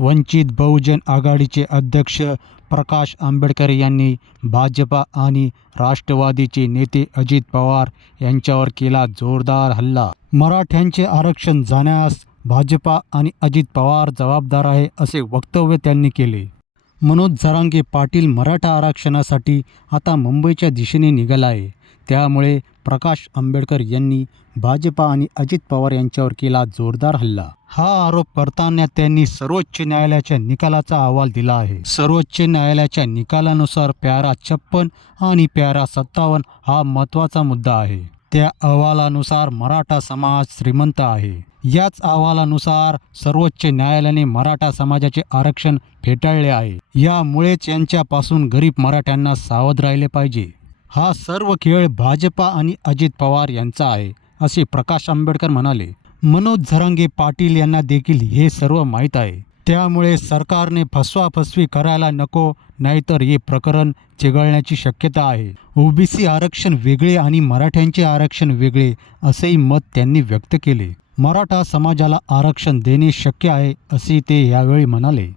वंचित बहुजन आघाडीचे अध्यक्ष प्रकाश आंबेडकर यांनी भाजपा आणि राष्ट्रवादीचे नेते अजित पवार यांच्यावर केला जोरदार हल्ला. मराठ्यांचे आरक्षण जाण्यास भाजपा आणि अजित पवार जबाबदार आहे असे वक्तव्य त्यांनी केले. मनोज झरांगे पाटील मराठा आरक्षणासाठी आता मुंबईच्या दिशेने निघाला आहे. त्यामुळे प्रकाश आंबेडकर यांनी भाजपा आणि अजित पवार यांच्यावर केला जोरदार हल्ला. हा आरोप करताना त्यांनी सर्वोच्च न्यायालयाच्या निकालाचा अहवाल दिला आहे. सर्वोच्च न्यायालयाच्या निकालानुसार प्यारा छप्पन आणि प्यारा सत्तावन्न हा महत्त्वाचा मुद्दा आहे. त्या अहवालानुसार मराठा समाज श्रीमंत आहे. याच अहवालानुसार सर्वोच्च न्यायालयाने मराठा समाजाचे आरक्षण फेटाळले आहे. यामुळेच यांच्यापासून गरीब मराठ्यांना सावध राहिले पाहिजे. हा सर्व खेळ भाजपा आणि अजित पवार यांचा आहे असे प्रकाश आंबेडकर म्हणाले. मनोज झरांगे पाटील यांना देखील हे सर्व माहीत आहे. त्यामुळे सरकारने फसवाफसवी करायला नको नाहीतर हे प्रकरण चिघळण्याची शक्यता आहे. ओबीसी आरक्षण वेगळे आणि मराठ्यांचे आरक्षण वेगळे असेही मत त्यांनी व्यक्त केले. मराठा समाजाला आरक्षण देणे शक्य आहे असे ते यावेळी म्हणाले.